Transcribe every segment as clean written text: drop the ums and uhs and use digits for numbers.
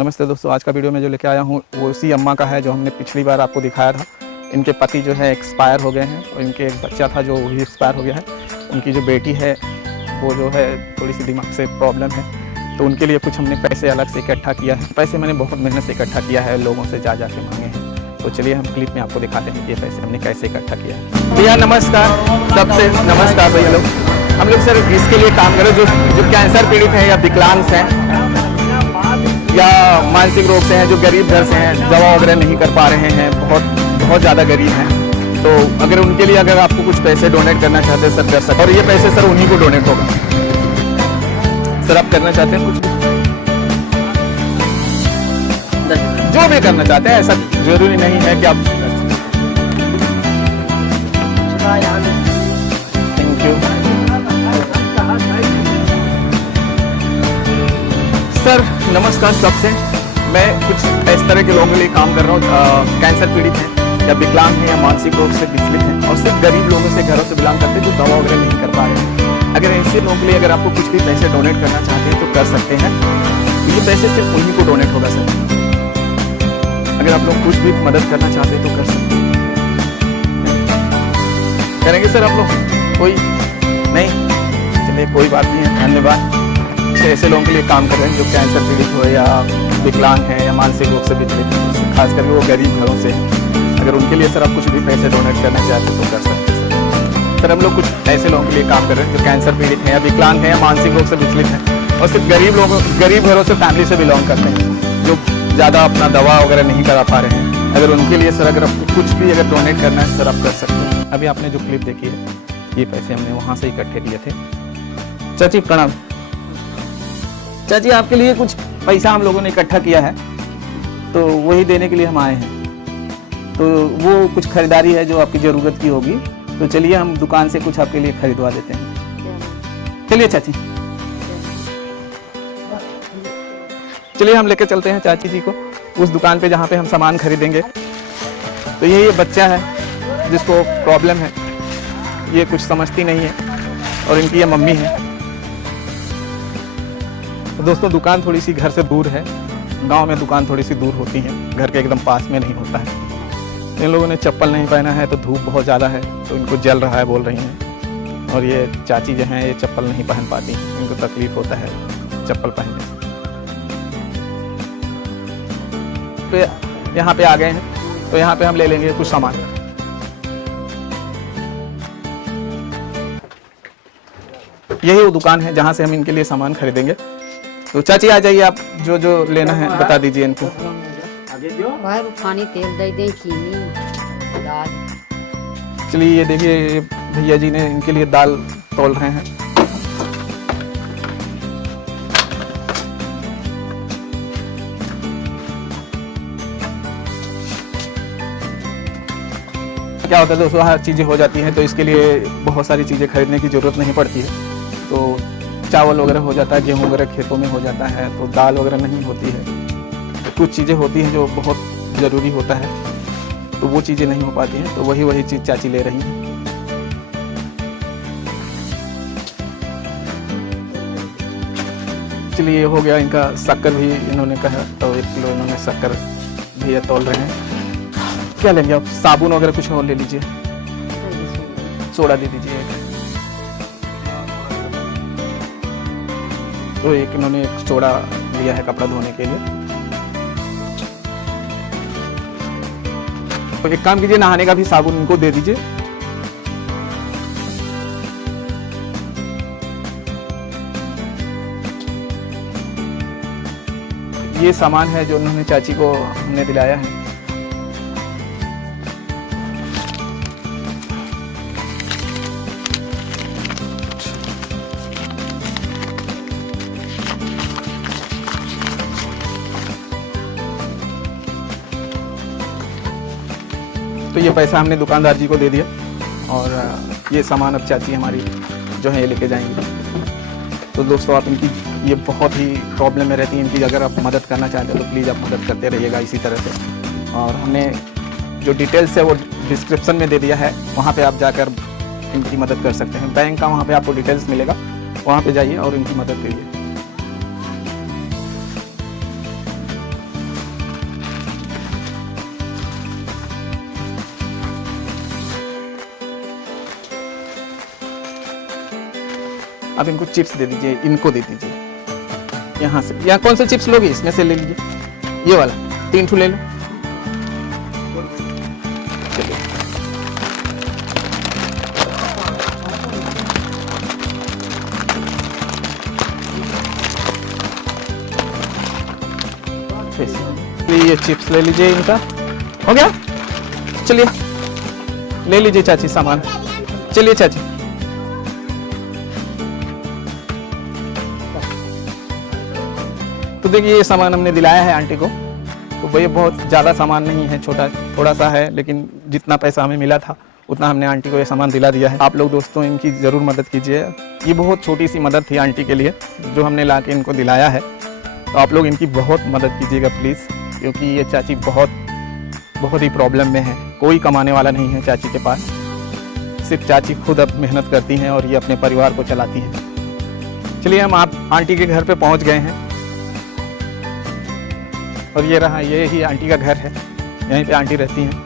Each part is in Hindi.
नमस्ते दोस्तों, आज का वीडियो में जो लेके आया हूँ वो उसी अम्मा का है जो हमने पिछली बार आपको दिखाया था। इनके पति जो है एक्सपायर हो गए हैं और इनके एक बच्चा था जो भी एक्सपायर हो गया है। उनकी जो बेटी है वो जो है थोड़ी सी दिमाग से प्रॉब्लम है, तो उनके लिए कुछ हमने पैसे अलग से इकट्ठा किया है। पैसे मैंने बहुत मेहनत से इकट्ठा किया है, लोगों से जा के मांगे हैं। तो चलिए हम क्लिप में आपको दिखाते हैं कि ये पैसे हमने कैसे इकट्ठा किया है। भैया नमस्कार, सबसे नमस्कार भैया लोग। हम लोग सर इसके लिए काम करें जो कैंसर पीड़ित हैं या विकलांग हैं या मानसिक रोग से हैं, जो गरीब घर से हैं, दवा वगैरह नहीं कर पा रहे हैं, बहुत ज़्यादा गरीब हैं। तो अगर उनके लिए अगर आपको कुछ पैसे डोनेट करना चाहते हैं सर कर सकते हैं, और ये पैसे सर उन्हीं को डोनेट होगा। सर आप करना चाहते हैं कुछ, जो भी करना चाहते हैं, ऐसा जरूरी नहीं है कि आप। Thank you sir. नमस्कार सबसे। मैं कुछ इस तरह के लोगों के लिए काम कर रहा हूँ, कैंसर पीड़ित हैं या विकलांग हैं या मानसिक रोग से विचलित हैं और सिर्फ गरीब लोगों से घरों से बिलोंग करते हैं जो दवा वगैरह नहीं कर पा रहे हैं। अगर ऐसे लोगों के लिए अगर आपको कुछ भी पैसे डोनेट करना चाहते हैं तो कर सकते हैं। तो ये पैसे सिर्फ उन्हीं को डोनेट होगा सर। अगर आप लोग कुछ भी मदद करना चाहते हैं तो कर सकते हैं। करेंगे सर आप लोग? कोई नहीं? चलिए कोई बात नहीं है, धन्यवाद। ऐसे लोगों के लिए काम कर रहे हैं जो कैंसर पीड़ित हो या विकलांग हैं या मानसिक रोग से विचलित हैं, खास करके वो गरीब घरों से हैं। अगर उनके लिए सर आप कुछ भी पैसे डोनेट करना चाहते हैं तो कर सकते हैं सर। हम लोग कुछ ऐसे लोगों के लिए काम कर रहे हैं जो कैंसर पीड़ित हैं या विकलांग हैं या मानसिक रोग से विचलित हैं और सिर्फ गरीब घरों से फैमिली से बिलोंग करते हैं, जो ज़्यादा अपना दवा वगैरह नहीं करा पा रहे हैं। अगर उनके लिए सर अगर आपको कुछ भी अगर डोनेट करना है सर आप कर सकते हैं। अभी आपने जो क्लिप देखी है ये पैसे हमने वहाँ से इकट्ठे किए थे। चाची प्रणाम। चाची आपके लिए कुछ पैसा हम लोगों ने इकट्ठा किया है, तो वही देने के लिए हम आए हैं। तो वो कुछ खरीदारी है जो आपकी ज़रूरत की होगी, तो चलिए हम दुकान से कुछ आपके लिए खरीदवा देते हैं। चलिए चाची, चलिए हम लेके चलते हैं चाची जी को उस दुकान पे जहाँ पे हम सामान खरीदेंगे। तो ये बच्चा है जिसको प्रॉब्लम है, ये कुछ समझती नहीं है और इनकी ये मम्मी है। तो दोस्तों दुकान थोड़ी सी घर से दूर है, गांव में दुकान थोड़ी सी दूर होती है, घर के एकदम पास में नहीं होता है। इन लोगों ने चप्पल नहीं पहना है तो धूप बहुत ज़्यादा है तो इनको जल रहा है बोल रही हैं। और ये चाची जो हैं ये चप्पल नहीं पहन पाती, इनको तकलीफ़ होता है चप्पल पहनने से। तो यहाँ पे आ गए हैं, तो यहाँ पे हम ले लेंगे कुछ सामान। यही वो दुकान है जहाँ से हम इनके लिए सामान खरीदेंगे। तो चाची आ जाइए, आप जो जो लेना है बता दीजिए इनको। भाई पानी तेल दे दें, चीनी दाल। चलिए ये देखिए भैया जी ने इनके लिए दाल तौल रहे हैं। क्या होता है दोस्तों, हर चीज़ें हो जाती हैं तो इसके लिए बहुत सारी चीज़ें खरीदने की ज़रूरत नहीं पड़ती है। तो चावल वगैरह हो जाता है, गेहूँ वगैरह खेतों में हो जाता है, तो दाल वगैरह नहीं होती है। तो कुछ चीज़ें होती हैं जो बहुत ज़रूरी होता है, तो वो चीज़ें नहीं हो पाती हैं, तो वही चीज़ चाची ले रही हैं। चलिए हो गया इनका। शक्कर भी इन्होंने कहा तो 1 किलो इन्होंने शक्कर भी तौल रहे हैं। क्या लेंगे आप? साबुन वगैरह कुछ और ले लीजिए, सोडा दे दीजिए। तो एक इन्होंने एक सोडा लिया है कपड़ा धोने के लिए। तो एक काम कीजिए, नहाने का भी साबुन इनको दे दीजिए। ये सामान है जो उन्होंने चाची को हमने दिलाया है। तो ये पैसा हमने दुकानदार जी को दे दिया और ये सामान अब चाची हमारी जो है ये लेके जाएंगे। तो दोस्तों आप इनकी ये बहुत ही प्रॉब्लम में रहती है, इनकी अगर आप मदद करना चाहते हो तो प्लीज़ आप मदद करते रहिएगा इसी तरह से। और हमने जो डिटेल्स है वो डिस्क्रिप्शन में दे दिया है, वहाँ पे आप जाकर इनकी मदद कर सकते हैं। बैंक का वहाँ पे आपको डिटेल्स मिलेगा, वहाँ पे जाइए और इनकी मदद करिए। आप इनको चिप्स दे दीजिए, इनको दे दीजिए। यहाँ से, यहाँ कौन से चिप्स लोगे, इसमें से ले लीजिए, ये वाला 3 ठू ले लो। चलिए ये चिप्स ले लीजिए, इनका हो गया। चलिए ले लीजिए चाची सामान, चलिए चाची। तो देखिए ये सामान हमने दिलाया है आंटी को, तो भैया बहुत ज़्यादा सामान नहीं है, छोटा थोड़ा सा है, लेकिन जितना पैसा हमें मिला था उतना हमने आंटी को ये सामान दिला दिया है। आप लोग दोस्तों इनकी ज़रूर मदद कीजिए, ये बहुत छोटी सी मदद थी आंटी के लिए जो हमने ला के इनको दिलाया है। तो आप लोग इनकी बहुत मदद कीजिएगा प्लीज़, क्योंकि ये चाची बहुत ही प्रॉब्लम में है, कोई कमाने वाला नहीं है चाची के पास, सिर्फ चाची खुद अब मेहनत करती हैं और ये अपने परिवार को चलाती हैं। चलिए हम आप आंटी के घर पे पहुंच गए हैं और ये रहा, ये ही आंटी का घर है, यहीं पे आंटी रहती हैं।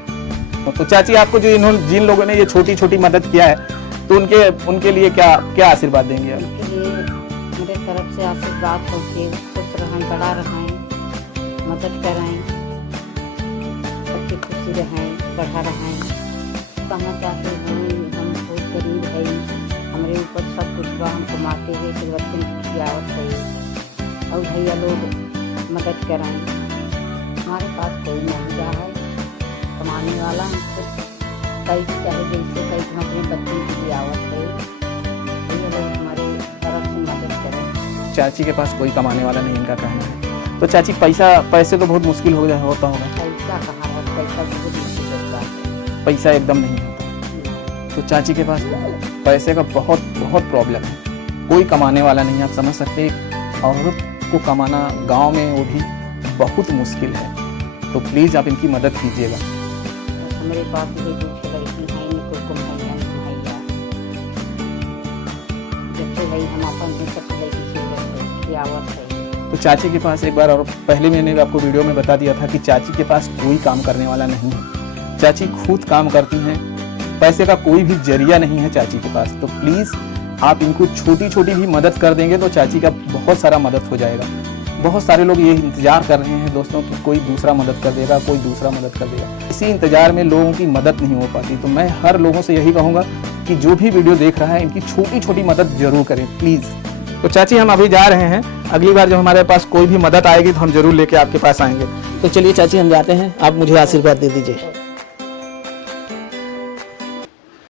तो चाची आपको जो जिन लोगों ने ये छोटी छोटी मदद किया है, तो उनके लिए क्या आशीर्वाद देंगे आप? उनके लिए मेरे तरफ से आशीर्वाद हो कि खुश रहें, बड़ा रहें, मदद कराएं, अच्छी खुशी रहें, बढ़ा रहें। कहना चाहते हैं हम बहुत गरीब है, हमारे ऊपर सब कुछ बा, हम कमाते हैं कि बच्चों की खियावत है, और भैया लोग मदद कराएं। हमारे पास कोई नहीं है कमाने वाला, हमको कई चाहे जैसे कई हम अपने बच्चों की खियावत है, भैया लोग हमारे तरफ से मदद करें। चाची के पास कोई कमाने वाला नहीं, इनका कहना है। तो चाची पैसे तो बहुत मुश्किल होता होगा। पैसा कहाँ है, पैसा बहुत मुश्किल होता है, पैसा एकदम नहीं होता। तो चाची के पास पैसे का बहुत प्रॉब्लम है, कोई कमाने वाला नहीं। आप समझ सकते हैं औरत को कमाना गांव में वो भी बहुत मुश्किल है। तो प्लीज़ आप इनकी मदद कीजिएगा। हमारे पास ये दूसरी लड़की है, इनको कुम है जब से भाई हम अपन में सब लड़की से खियावत है। तो चाची के पास एक बार, और पहले मैंने आपको वीडियो में बता दिया था कि चाची के पास कोई काम करने वाला नहीं है, चाची खुद काम करती हैं, पैसे का कोई भी जरिया नहीं है चाची के पास। तो प्लीज़ आप इनको छोटी छोटी भी मदद कर देंगे तो चाची का बहुत सारा मदद हो जाएगा। बहुत सारे लोग ये इंतज़ार कर रहे हैं दोस्तों कि कोई दूसरा मदद कर देगा, कोई दूसरा मदद कर देगा। इसी इंतज़ार में लोगों की मदद नहीं हो पाती। तो मैं हर लोगों से यही कहूँगा कि जो भी वीडियो देख रहा है इनकी छोटी छोटी मदद जरूर करें प्लीज़। तो चाची हम अभी जा रहे हैं, अगली बार जब हमारे पास कोई भी मदद आएगी तो हम जरूर लेके आपके पास आएंगे। तो चलिए चाची हम जाते हैं, आप मुझे आशीर्वाद दे दीजिए।